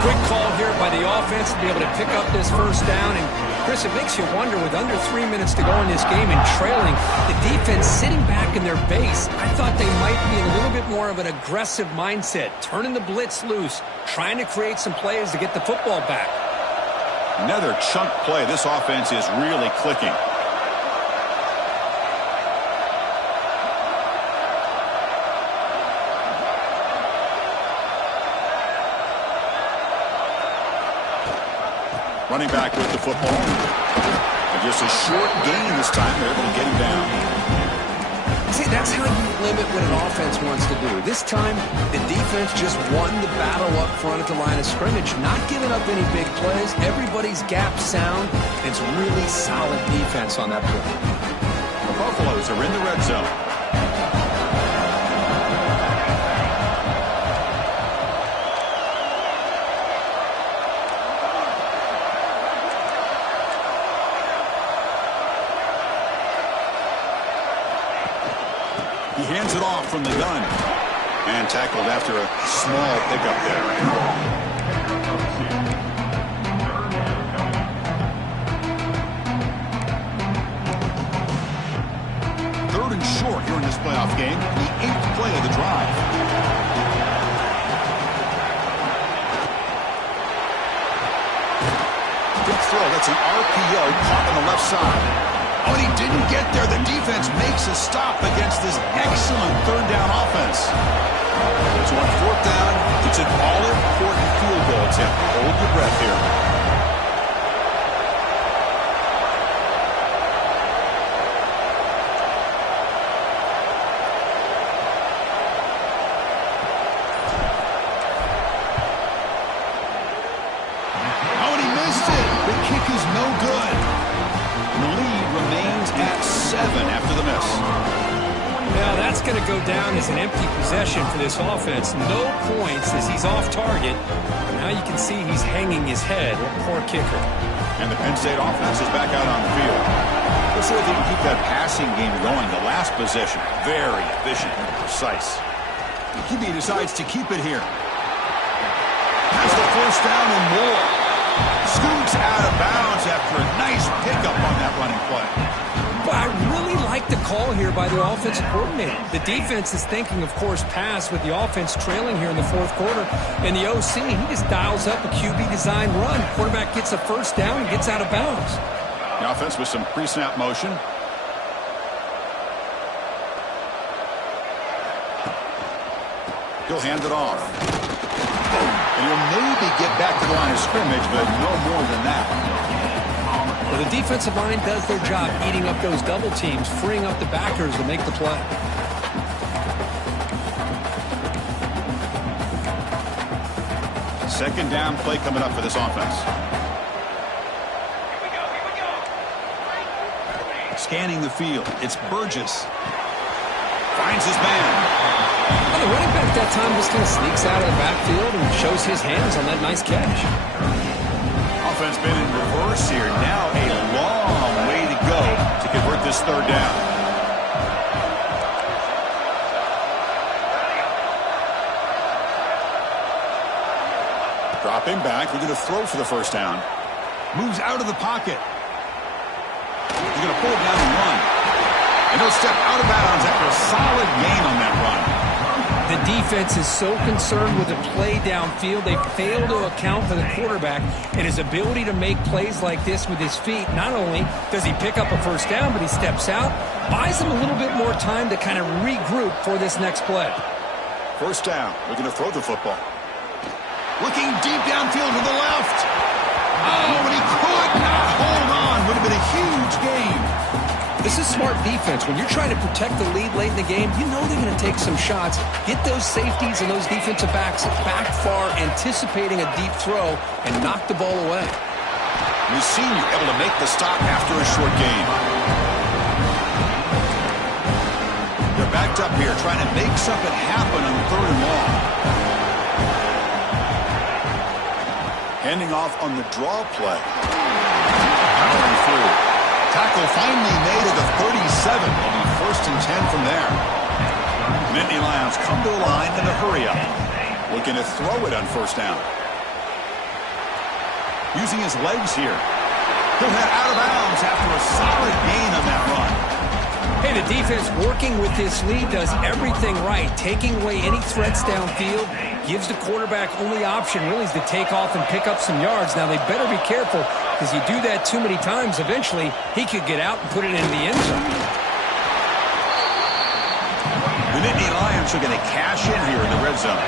Quick call here by the offense to be able to pick up this 1st down. And, Chris, it makes you wonder, with under 3 minutes to go in this game and trailing, the defense sitting back in their base, I thought they might be in a little bit more of an aggressive mindset, turning the blitz loose, trying to create some plays to get the football back. Another chunk play. This offense is really clicking. Running back with the football. And just a short gain this time. They're able to get him down. See, that's how you limit what an offense wants to do. This time, the defense just won the battle up front at the line of scrimmage, not giving up any big plays. Everybody's gap sound. It's really solid defense on that play. The Buffaloes are in the red zone. He hands it off from the gun. And tackled after a small pickup there. Third and short here in this playoff game. The 8th play of the drive. Good throw. That's an RPO caught on the left side. Oh, and he didn't get there. The defense makes a stop against this excellent third down offense. So on fourth down, it's an all-important field goal attempt. Hold your breath here. Oh, and he missed it. The kick is no good. The lead remains at 7 after the miss. Now that's going to go down as an empty possession for this offense. No points as he's off target. Now you can see he's hanging his head. Poor kicker. And the Penn State offense is back out on the field. Let's see if they can keep that passing game going. The last possession, very efficient and precise. QB decides to keep it here. Has the first down and more. Scoots out of bounds after a nice pickup on that running play. But I really like the call here by the offensive coordinator. The defense is thinking, of course, pass with the offense trailing here in the fourth quarter. And the OC, he just dials up a QB design run. Quarterback gets a first down and gets out of bounds. The offense with some pre-snap motion. He'll hand it off. And he'll maybe get back to the line of scrimmage, but no more than that. Well, the defensive line does their job eating up those double teams, freeing up the backers to make the play. Second down play coming up for this offense. Scanning the field. It's Burgess. Finds his man. Well, the running back that time just kind of sneaks out of the backfield and shows his hands on that nice catch. Offense been in reverse here. Now a long way to go to convert this third down. Dropping back. We're going to throw for the first down. Moves out of the pocket. He's going to pull it down and run. And he'll step out of bounds after a solid gain on that run. The defense is so concerned with the play downfield, they fail to account for the quarterback and his ability to make plays like this with his feet. Not only does he pick up a first down, but he steps out, buys him a little bit more time to kind of regroup for this next play. First down. We're going to throw the football. Looking deep downfield to the left. Oh, but he could not hold on. Would have been a huge gain. This is smart defense. When you're trying to protect the lead late in the game, you know they're going to take some shots, get those safeties and those defensive backs back far, anticipating a deep throw, and knock the ball away. We've seen you able to make the stop after a short gain. They're backed up here trying to make something happen on third and long. Handing off on the draw play. Powering through. Tackle finally made at the 37. It'll be first and 10 from there. Nittany Lions come to the line in a hurry-up. Looking to throw it on first down. Using his legs here. He'll head out of bounds after a solid gain on that run. Hey, the defense working with this lead does everything right. Taking away any threats downfield gives the quarterback only option really is to take off and pick up some yards. Now, they better be careful because you do that too many times, eventually he could get out and put it in the end zone. The Nittany Lions are going to cash in here in the red zone.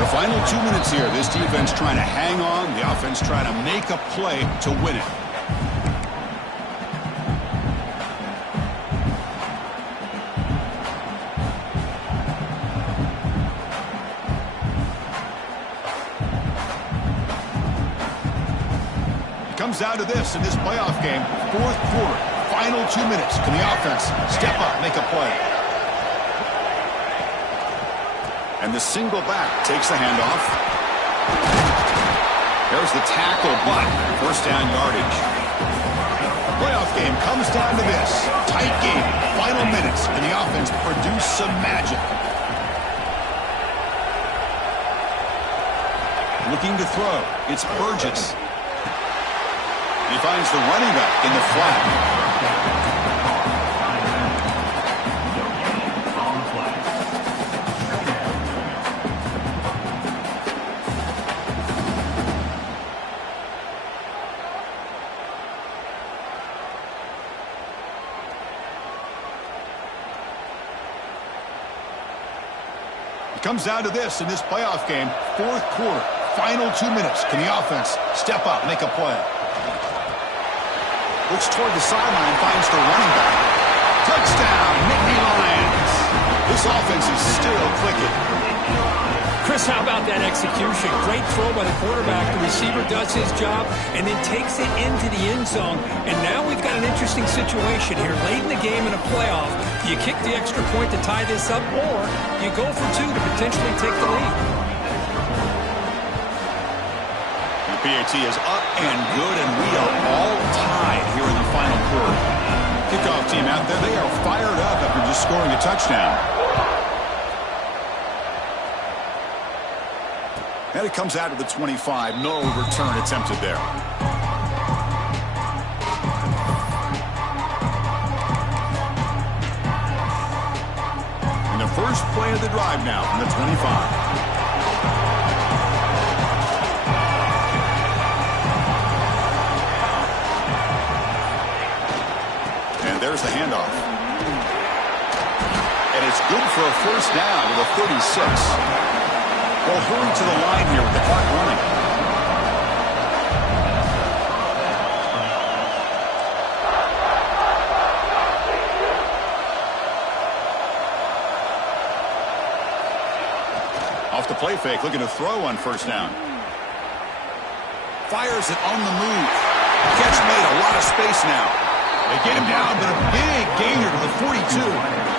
The final 2 minutes here, this defense trying to hang on, the offense trying to make a play to win it. Comes down to this in this playoff game. Fourth quarter, final 2 minutes. Can the offense step up, make a play? And the single back takes the handoff. There's the tackle, but first down yardage. Playoff game comes down to this. Tight game, final minutes, and the offense produce some magic. Looking to throw. It's Burgess. He finds the running back in the flat. Comes down to this in this playoff game. Fourth quarter, final 2 minutes. Can the offense step up, make a play? Looks toward the sideline, finds the running back. Touchdown, Nittany Lions. This offense is still clicking. Chris, how about that execution? Great throw by the quarterback. The receiver does his job and then takes it into the end zone. And now we've got an interesting situation here. Late in the game in a playoff, do you kick the extra point to tie this up, or you go for two to potentially take the lead? The PAT is up and good, and we are all tied here in the final quarter. Kickoff team out there, they are fired up after just scoring a touchdown. And it comes out to the 25. No return attempted there. And the first play of the drive now from the 25. And there's the handoff. And it's good for a first down to the 36. Well, hurry to the line here with the clock running. Off the play fake, looking to throw on first down. Fires it on the move. Catch made, a lot of space now. They get him down, but a big gainer to the 42.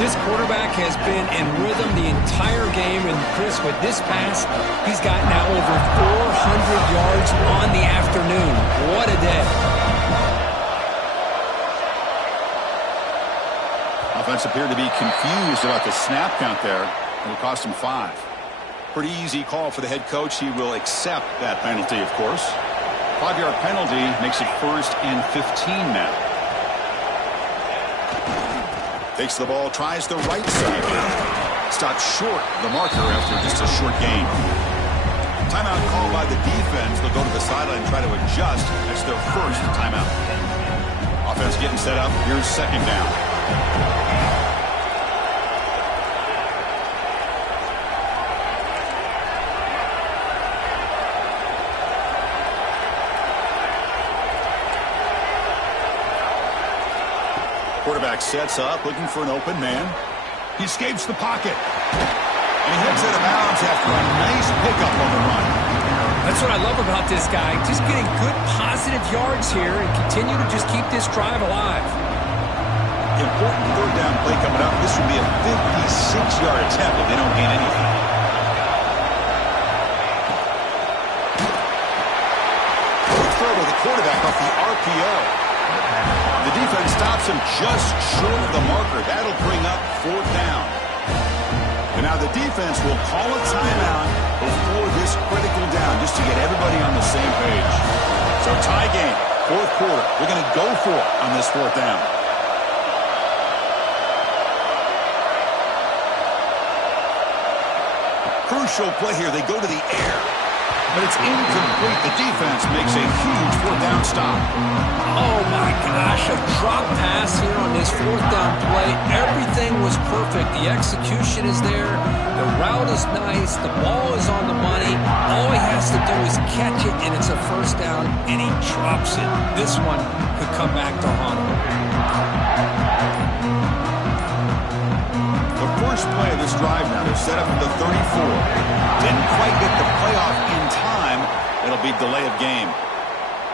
This quarterback has been in rhythm the entire game, and Chris, with this pass, he's got now over 400 yards on the afternoon. What a day. Offense appeared to be confused about the snap count there. It will cost him 5. Pretty easy call for the head coach. He will accept that penalty, of course. 5-yard penalty makes it 1st and 15 now. Takes the ball, tries the right side. Stopped short the marker after just a short gain. Timeout called by the defense. They'll go to the sideline and try to adjust. That's their first timeout. Offense getting set up. Here's second down. Quarterback sets up, looking for an open man. He escapes the pocket. And he heads out of bounds after a nice pickup on the run. That's what I love about this guy. Just getting good positive yards here and continue to just keep this drive alive. Important third down play coming up. This would be a 56-yard attempt if they don't gain anything. Good throw to the quarterback off the RPO. The defense stops him just short of the marker. That'll bring up 4th down. And now the defense will call a timeout before this critical down just to get everybody on the same page. So tie game, 4th quarter. We're going to go for it on this 4th down. Crucial play here. They go to the air. But it's incomplete. The defense makes a huge 4th down stop. Oh, my gosh. A drop pass here on this 4th down play. Everything was perfect. The execution is there. The route is nice. The ball is on the money. All he has to do is catch it, and it's a first down, and he drops it. This one could come back to haunt him. The first play of this drive now, they're set up at the 34. Didn't quite get the playoff in time. It'll be delay of game.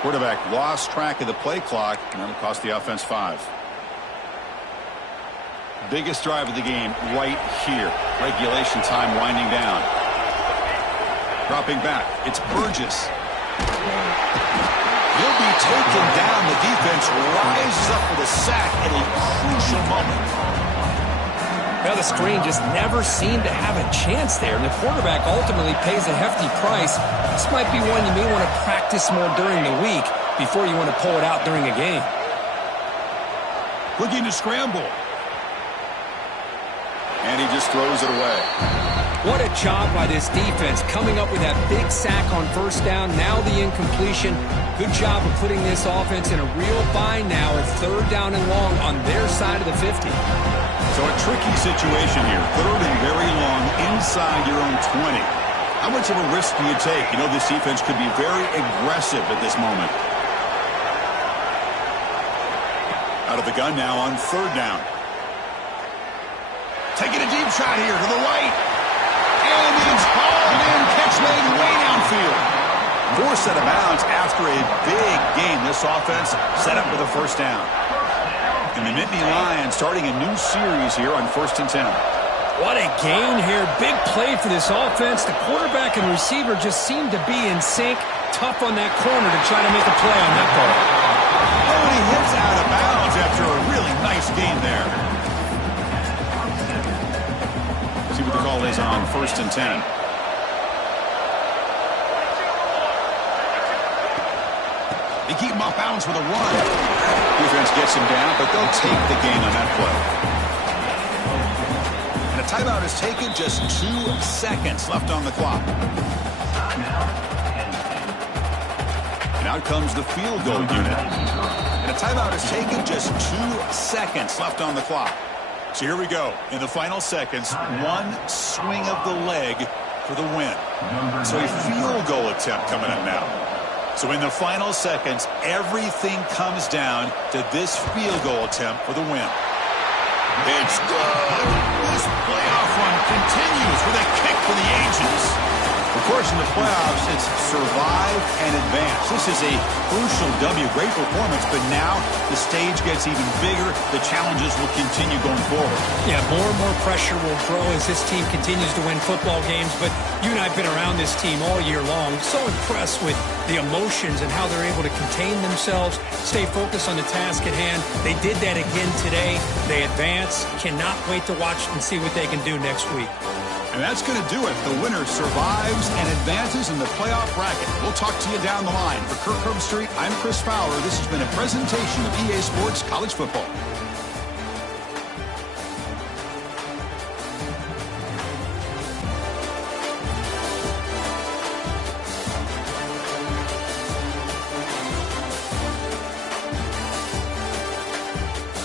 Quarterback lost track of the play clock, and that'll cost the offense 5. Biggest drive of the game right here. Regulation time winding down. Dropping back, it's Burgess. He'll be taken down. The defense rises up for the sack at a crucial moment. Well, the screen just never seemed to have a chance there, and the quarterback ultimately pays a hefty price. This might be one you may want to practice more during the week before you want to pull it out during a game. Looking to scramble. And he just throws it away. What a job by this defense, coming up with that big sack on first down, now the incompletion. Good job of putting this offense in a real bind now at third down and long on their side of the 50. So a tricky situation here. Third and very long inside your own 20. How much of a risk do you take? You know this defense could be very aggressive at this moment. Out of the gun now on third down. Taking a deep shot here to the right. And it's hauled in. Catch made way downfield. Forced out of bounds after a big game. This offense set up for the first down. And the Nittany Lions starting a new series here on 1st and 10. What a gain here. Big play for this offense. The quarterback and receiver just seem to be in sync. Tough on that corner to try to make a play on that ball. Oh, and he hits out of bounds after a really nice gain there. See what the call is on 1st and 10. They keep him off balance with a run. Defense gets him down, but they'll take the gain on that play. And a timeout is taken, just 2 seconds left on the clock. And out comes the field goal unit. And a timeout is taken, just 2 seconds left on the clock. So here we go. In the final seconds, one swing of the leg for the win. So a field goal attempt coming up now. So in the final seconds, everything comes down to this field goal attempt for the win. It's good. This playoff run continues with a kick for the ages. Of course, in the playoffs, it's survive and advance. This is a crucial W. Great performance, but now the stage gets even bigger. The challenges will continue going forward. Yeah, more and more pressure will grow as this team continues to win football games, but you and I have been around this team all year long. So impressed with the emotions and how they're able to contain themselves, stay focused on the task at hand. They did that again today. They advance. Cannot wait to watch and see what they can do next week. And that's going to do it. The winner survives and advances in the playoff bracket. We'll talk to you down the line. For Kirk Herbstreit, I'm Chris Fowler. This has been a presentation of EA Sports College Football.